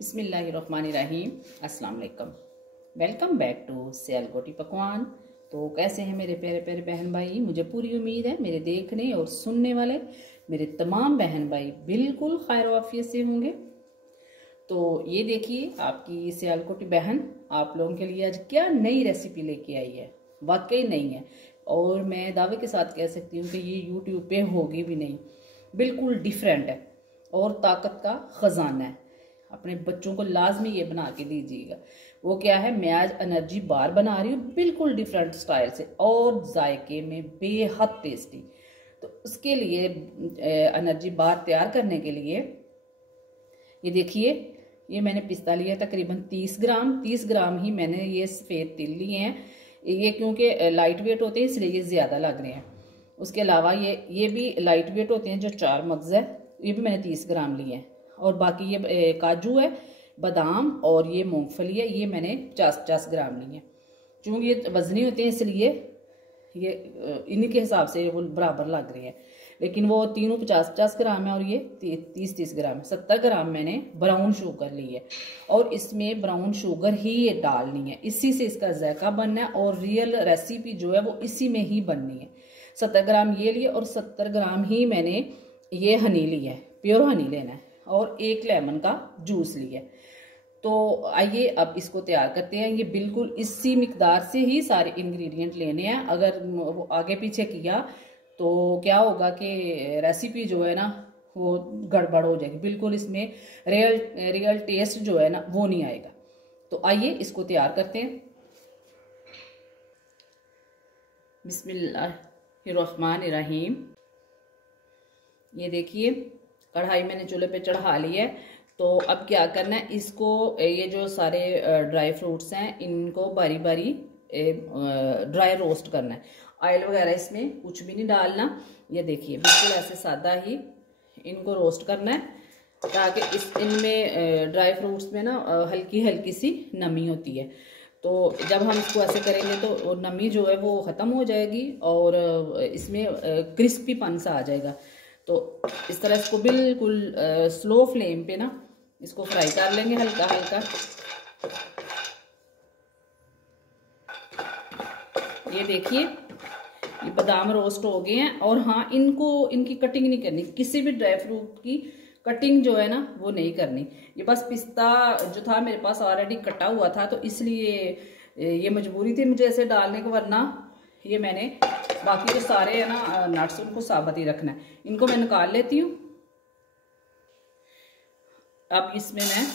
बिस्मिल्लाहिर्रहमानिर्रहीम। अस्सलाम वालेकुम। वेलकम बैक टू सियाल गोटी पकवान। तो कैसे हैं मेरे प्यारे प्यारे बहन भाई? मुझे पूरी उम्मीद है मेरे देखने और सुनने वाले मेरे तमाम बहन भाई बिल्कुल खैर वाफियत से होंगे। तो ये देखिए आपकी सियालकोटी बहन आप लोगों के लिए आज क्या नई रेसिपी लेके आई है। वाकई नई है और मैं दावे के साथ कह सकती हूँ कि ये यूट्यूब पे होगी भी नहीं। बिल्कुल डिफरेंट है और ताकत का खजाना है। अपने बच्चों को लाजमी ये बना के दीजिएगा। वो क्या है, मैं आज एनर्जी बार बना रही हूँ बिल्कुल डिफरेंट स्टाइल से और जायके में बेहद टेस्टी। तो उसके लिए एनर्जी बार तैयार करने के लिए ये देखिए, ये मैंने पिस्ता लिया है तकरीबन 30 ग्राम ही मैंने ये सफ़ेद तिल लिए हैं। ये क्योंकि लाइट वेट होते हैं इसलिए ये ज़्यादा लग रहे हैं। उसके अलावा ये भी लाइट वेट होते हैं। जो 4 मगज़ है ये भी मैंने 30 ग्राम लिए हैं। और बाकी ये काजू है, बादाम और ये मूंगफली है, ये मैंने 50 ग्राम लिए हैं। चूँकि ये वजनी होते हैं इसलिए ये इन्हीं के हिसाब से वो बराबर लग रहे हैं। लेकिन वो तीनों 50 ग्राम है और ये 30 ग्राम है। 70 ग्राम मैंने ब्राउन शुगर ली है और इसमें ब्राउन शुगर ही ये डालनी है। इसी से इसका जायका बनना है और रियल रेसिपी जो है वो इसी में ही बननी है। 70 ग्राम ये लिए और 70 ग्राम ही मैंने ये हनी लिया है, प्योर हनी लेना है और 1 लेमन का जूस लिया है। तो आइए अब इसको तैयार करते हैं। ये बिल्कुल इसी मिकदार से ही सारे इंग्रेडिएंट लेने हैं। अगर वो आगे पीछे किया तो क्या होगा कि रेसिपी जो है ना वो गड़बड़ हो जाएगी। बिल्कुल इसमें रियल टेस्ट जो है ना वो नहीं आएगा। तो आइए इसको तैयार करते हैं। बिस्मिल्लाहिर्रहमानिर्रहीम। ये देखिए कढ़ाई मैंने चूल्हे पे चढ़ा ली है। तो अब क्या करना है, इसको ये जो सारे ड्राई फ्रूट्स हैं इनको बारी बारी ड्राई रोस्ट करना है। ऑयल वगैरह इसमें कुछ भी नहीं डालना। ये देखिए बिल्कुल ऐसे सादा ही इनको रोस्ट करना है ताकि इनमें ड्राई फ्रूट्स में ना हल्की हल्की सी नमी होती है। तो जब हम इसको ऐसे करेंगे तो नमी जो है वो ख़त्म हो जाएगी और इसमें क्रिस्पीपन सा आ जाएगा। तो इस तरह इसको बिल्कुल स्लो फ्लेम पे ना इसको फ्राई कर लेंगे हल्का हल्का। ये देखिए ये बादाम रोस्ट हो गए हैं और हाँ, इनकी कटिंग नहीं करनी। किसी भी ड्राई फ्रूट की कटिंग जो है ना वो नहीं करनी। ये बस पिस्ता जो था मेरे पास ऑलरेडी कटा हुआ था तो इसलिए ये मजबूरी थी मुझे ऐसे डालने को, वरना ये मैंने बाकी जो सारे है ना नट्स उनको साबुत ही रखना है। इनको मैं निकाल लेती हूँ। अब इसमें मैं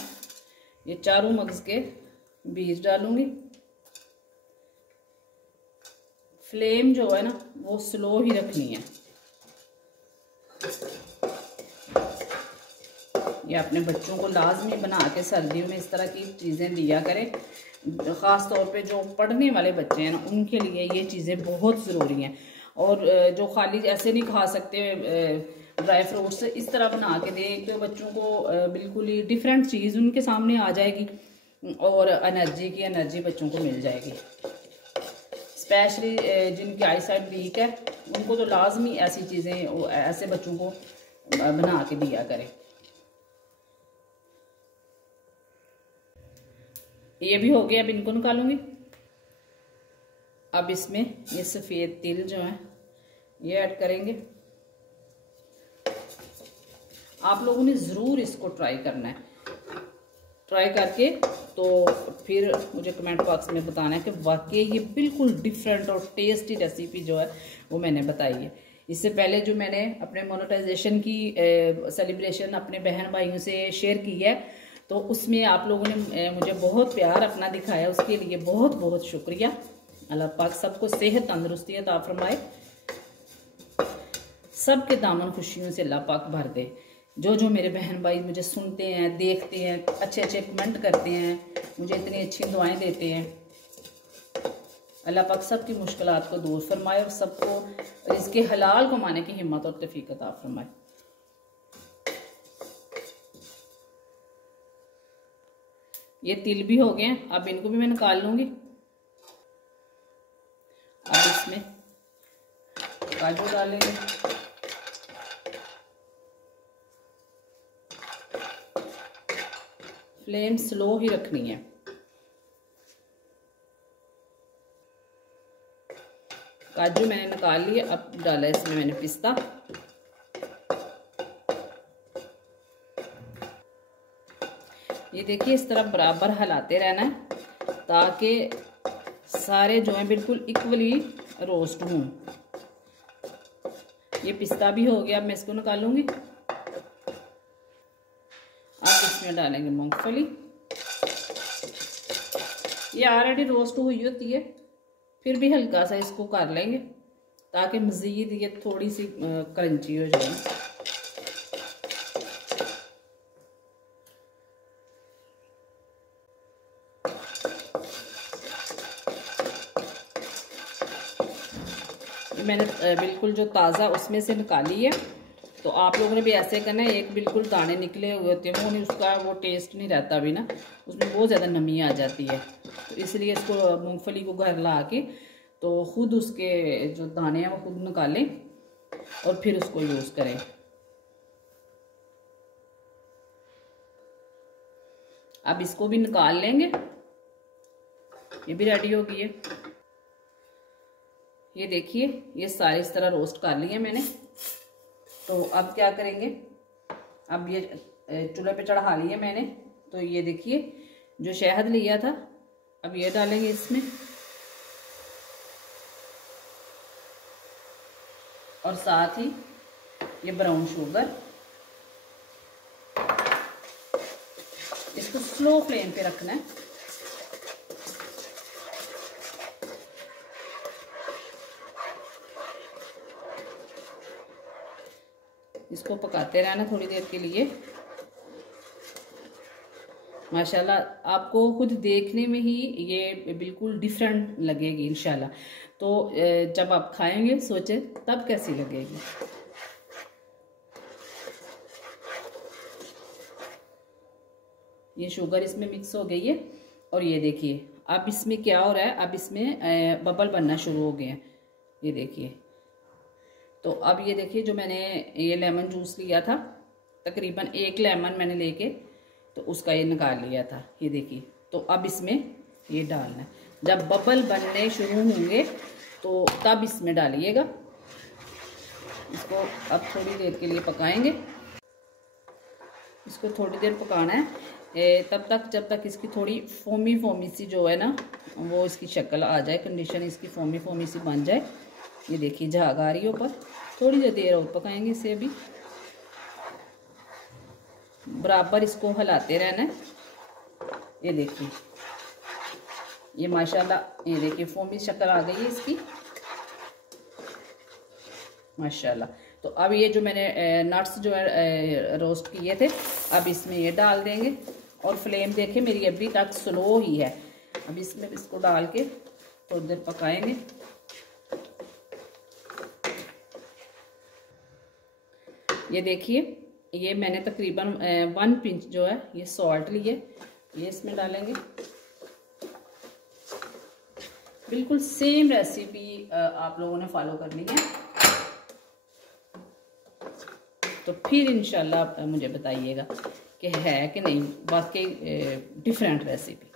ये चारों मगज के बीज डालूंगी। फ्लेम जो है ना वो स्लो ही रखनी है। ये अपने बच्चों को लाजमी बना के सर्दियों में इस तरह की चीज़ें दिया करें। ख़ास तौर पे जो पढ़ने वाले बच्चे हैं ना उनके लिए ये चीज़ें बहुत ज़रूरी हैं। और जो खाली ऐसे नहीं खा सकते ड्राई फ्रूट्स, इस तरह बना के दें तो बच्चों को बिल्कुल ही डिफरेंट चीज़ उनके सामने आ जाएगी और एनर्जी बच्चों को मिल जाएगी। स्पेशली जिनकी आई साइट वीक है उनको तो लाजमी ऐसी चीज़ें ऐसे बच्चों को बना के दिया करें। ये भी हो गया, अब इनको निकालूंगी। अब इसमें ये सफ़ेद तिल जो है ये ऐड करेंगे। आप लोगों ने ज़रूर इसको ट्राई करना है। ट्राई करके तो फिर मुझे कमेंट बॉक्स में बताना है कि वाकई ये बिल्कुल डिफरेंट और टेस्टी रेसिपी जो है वो मैंने बताई है। इससे पहले जो मैंने अपने मोनेटाइजेशन की सेलिब्रेशन अपने बहन भाइयों से शेयर की है तो उसमें आप लोगों ने मुझे बहुत प्यार अपना दिखाया, उसके लिए बहुत बहुत शुक्रिया। अल्लाह पाक सबको सेहत तंदुरुस्ती अता फरमाए, सबके दामन खुशियों से अल्लाह पाक भर दे। जो मेरे बहन भाई मुझे सुनते हैं, देखते हैं, अच्छे अच्छे कमेंट करते हैं, मुझे इतनी अच्छी दुआएं देते हैं, अल्लाह पाक सबकी मुश्किलात को दूर फरमाए और सबको इसके हलाल कमाने की हिम्मत और तौफीक अता फरमाए। ये तिल भी हो गए, अब इनको भी मैं निकाल लूंगी। अब इसमें काजू डालेंगे। फ्लेम स्लो ही रखनी है। काजू मैंने निकाल लिए, अब डाला इसमें मैंने पिस्ता। ये देखिए इस तरह बराबर हिलाते रहना है ताकि सारे जो हैं बिल्कुल इक्वली रोस्ट हों। ये पिस्ता भी हो गया, अब मैं इसको निकालूंगी। अब इसमें डालेंगे मूंगफली। ये ऑलरेडी रोस्ट हुई होती है, फिर भी हल्का सा इसको कर लेंगे ताकि मज़ीद ये थोड़ी सी क्रंची हो जाए। मैंने बिल्कुल जो ताज़ा उसमें से निकाली है, तो आप लोगों ने भी ऐसे करना है। एक बिल्कुल दाने निकले हुए होते हैं, वो नहीं, उसका वो टेस्ट नहीं रहता भी ना, उसमें बहुत ज़्यादा नमी आ जाती है। तो इसलिए इसको मूंगफली को घर ला के तो ख़ुद उसके जो दाने हैं वो खुद निकालें और फिर उसको यूज़ करें। अब इसको भी निकाल लेंगे, ये भी रेडी हो गई है। ये देखिए ये सारे इस तरह रोस्ट कर लिए मैंने। तो अब क्या करेंगे, अब ये चूल्हे पे चढ़ा लिए मैंने। तो ये देखिए जो शहद लिया था, अब ये डालेंगे इसमें, और साथ ही ये ब्राउन शुगर। इसको स्लो फ्लेम पे रखना है। इसको पकाते रहना थोड़ी देर के लिए। माशाल्लाह आपको खुद देखने में ही ये बिल्कुल डिफरेंट लगेगी इंशाल्लाह। तो जब आप खाएंगे सोचे तब कैसी लगेगी। ये शुगर इसमें मिक्स हो गई है। और ये देखिए अब इसमें क्या हो रहा है, अब इसमें बबल बनना शुरू हो गए हैं। ये देखिए, तो अब ये देखिए जो मैंने ये लेमन जूस लिया था, तकरीबन 1 लेमन मैंने लेके तो उसका ये निकाल लिया था। ये देखिए, तो अब इसमें ये डालना है। जब बबल बनने शुरू होंगे तो तब इसमें डालिएगा। इसको अब थोड़ी देर के लिए पकाएंगे। इसको थोड़ी देर पकाना है तब तक जब तक इसकी थोड़ी फोमी फोमी सी जो है ना वो इसकी शक्ल आ जाए, कंडीशन इसकी फोमी फोमी सी बन जाए। ये देखिए झाग आ रही है ऊपर। थोड़ी देर और पकाएंगे इसे। अभी बराबर इसको हिलाते रहना है। ये देखिए ये माशाल्लाह, ये देखिए फोमी शक्ल आ गई है इसकी माशाल्लाह। तो अब ये जो मैंने नट्स जो है रोस्ट किए थे, अब इसमें ये डाल देंगे। और फ्लेम देखें मेरी अभी तक स्लो ही है। अब इसमें इसको डाल के थोड़ी देर पकाएंगे। ये देखिए ये मैंने तकरीबन 1 पिंच जो है ये सॉल्ट लिए, ये इसमें डालेंगे। बिल्कुल सेम रेसिपी आप लोगों ने फॉलो करनी है। तो फिर इंशाल्लाह मुझे बताइएगा कि है कि नहीं वाकई डिफरेंट रेसिपी।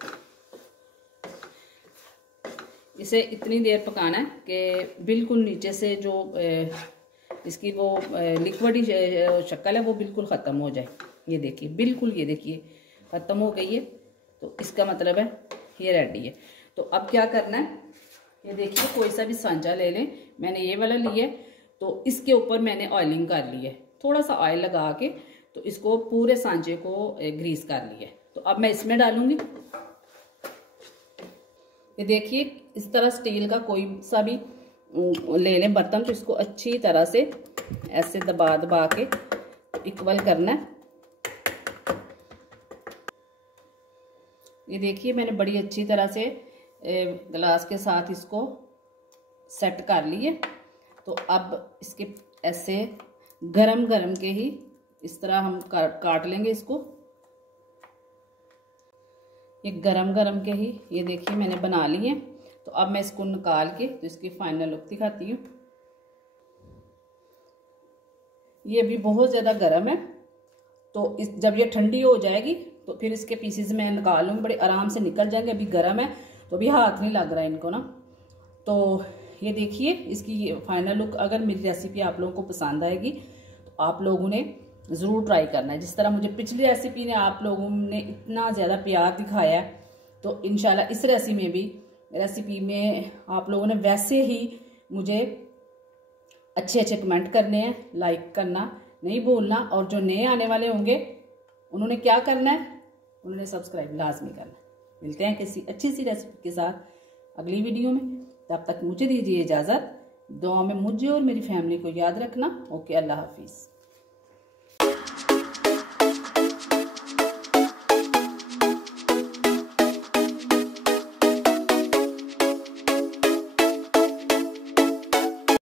इसे इतनी देर पकाना है कि बिल्कुल नीचे से जो इसकी वो लिक्विड शक्ल है वो बिल्कुल ख़त्म हो जाए। ये देखिए बिल्कुल, ये देखिए ख़त्म हो गई है। तो इसका मतलब है ये रेडी है। तो अब क्या करना है, ये देखिए कोई सा भी सांचा ले लें। मैंने ये वाला लिया है, तो इसके ऊपर मैंने ऑयलिंग कर ली है। थोड़ा सा ऑयल लगा के तो इसको पूरे सांचे को ग्रीस कर लिया है। तो अब मैं इसमें डालूंगी। ये देखिए इस तरह स्टील का कोई सा भी ले लें बर्तन, तो इसको अच्छी तरह से ऐसे दबा दबा के इक्वल करना है। ये देखिए मैंने बड़ी अच्छी तरह से गिलास के साथ इसको सेट कर लिए। तो अब इसके ऐसे गरम गरम के ही इस तरह हम काट लेंगे इसको। ये गरम गरम के ही ये देखिए मैंने बना लिए। तो अब मैं इसको निकाल के तो इसकी फाइनल लुक दिखाती हूँ। ये भी बहुत ज़्यादा गर्म है, तो जब ये ठंडी हो जाएगी तो फिर इसके पीसेज मैं निकाल लूँगी, बड़े आराम से निकल जाएंगे। अभी गर्म है तो अभी हाथ नहीं लग रहा है इनको ना। तो ये देखिए इसकी ये फाइनल लुक। अगर मेरी रेसिपी आप लोगों को पसंद आएगी तो आप लोगों ने ज़रूर ट्राई करना है। जिस तरह मुझे पिछली रेसिपी ने आप लोगों ने इतना ज़्यादा प्यार दिखाया है, तो इंशाल्लाह इस रेसिपी में आप लोगों ने वैसे ही मुझे अच्छे अच्छे कमेंट करने हैं, लाइक करना नहीं भूलना। और जो नए आने वाले होंगे उन्होंने क्या करना है, उन्होंने सब्सक्राइब लाजमी करना है। मिलते हैं किसी अच्छी सी रेसिपी के साथ अगली वीडियो में। तब तक मुझे दीजिए इजाज़त। दुआ में मुझे और मेरी फैमिली को याद रखना। ओके, अल्लाह हाफिज़।